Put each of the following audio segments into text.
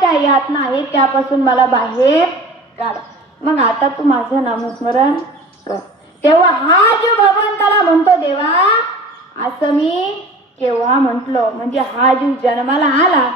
दुःखाच्या यातना आहेत त्यापासून मला बाहेर काढ. मग आता तू माझं नामस्मरण कर. तेव्हा हा जो भगवंताला म्हणतो देवा असं मी केव्हा म्हटलो, म्हणजे हा जीव जन्माला आला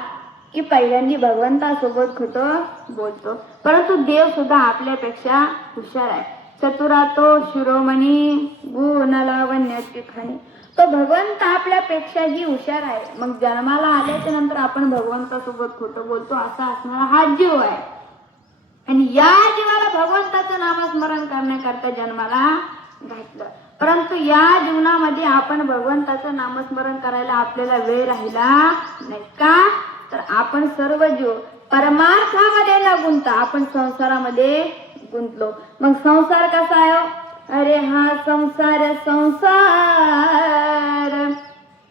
की पहिल्यांदा भगवंतासोबत खोटं बोलतो. परंतु देव सुद्धा आपल्यापेक्षा हुशार आहे. चतुरातो शिरोमणी गुण लावण्याची खाणी. तो भगवंत आपल्यापेक्षाही हुशार आहे. मग जन्माला आल्याच्या नंतर आपण भगवंतासोबत खोटं बोलतो असा असणारा हा जीव आहे. आणि या जीवाला भगवंताचं नामस्मरण करण्याकरता जन्माला घातलं. परंतु या जीवनामध्ये आपण भगवंताचं नामस्मरण करायला आपल्याला वेळ राहिला नाही. का तर आपण सर्व जीव परमार्थामध्ये न गुंतता आपण संसारामध्ये गुंतलो. मग संसार कसा आहे? अरे हा संसार संसार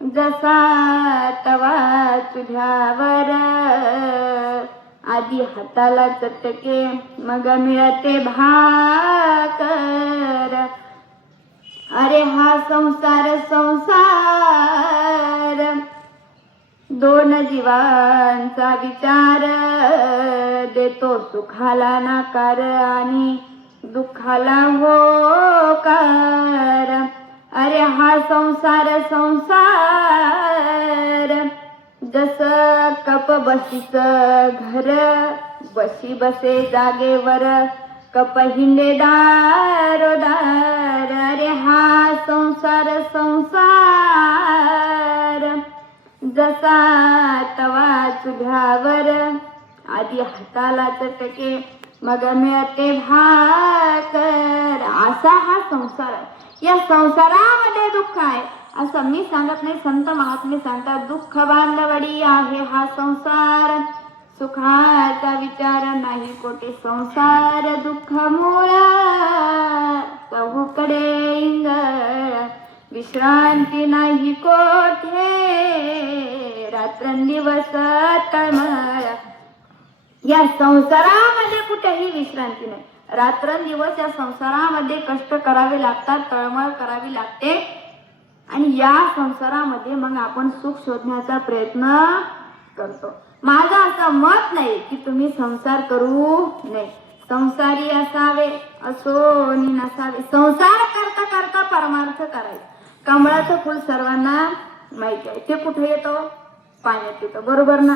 जसा तवा चुल्यावर, आधी हाताला चटके मग मिळते भाकर. अरे हा संसार संसार दोन जीवांचा विचार, देतो सुखाला नाकार आणि दुःखाला होकार. अरे हा संसार संसार जस कप बशीच घर, बशी बसे जागेवर कप हिंडे दारोदार. अरे हा संसार संसार जसा तवा चुल्यावर, आधी हाताला चटके मग मिळते भाकर. असा हा संसार आहे. या संसारामध्ये दुःख आहे असं मी सांगत नाही, संत महात्मे सांगतात. दुःख बांधवडी आहे हा संसार, सुखाचा विचार नाही कोठे. संसार दुःख मूळ चहूकडे इंगळ, विश्रांती नाही कोठे रात्रंदिवस तळमळ. या संसारामध्ये कुठेही विश्रांती नाही. रात्रंदिवस या संसारामध्ये कष्ट करावे लागतात, तळमळ करावी लागते. आणि या संसारामध्ये मग आपण सुख शोधण्याचा प्रयत्न करतो. माझं असं मत नाही की तुम्ही संसार करू नये. संसारी असावे असो नि नसावे. संसार करता करता परमार्थ करायचा. कमळाचं फूल सर्वांना माहिती आहे. ते कुठे येतो? पाण्यात येतं, बरोबर ना?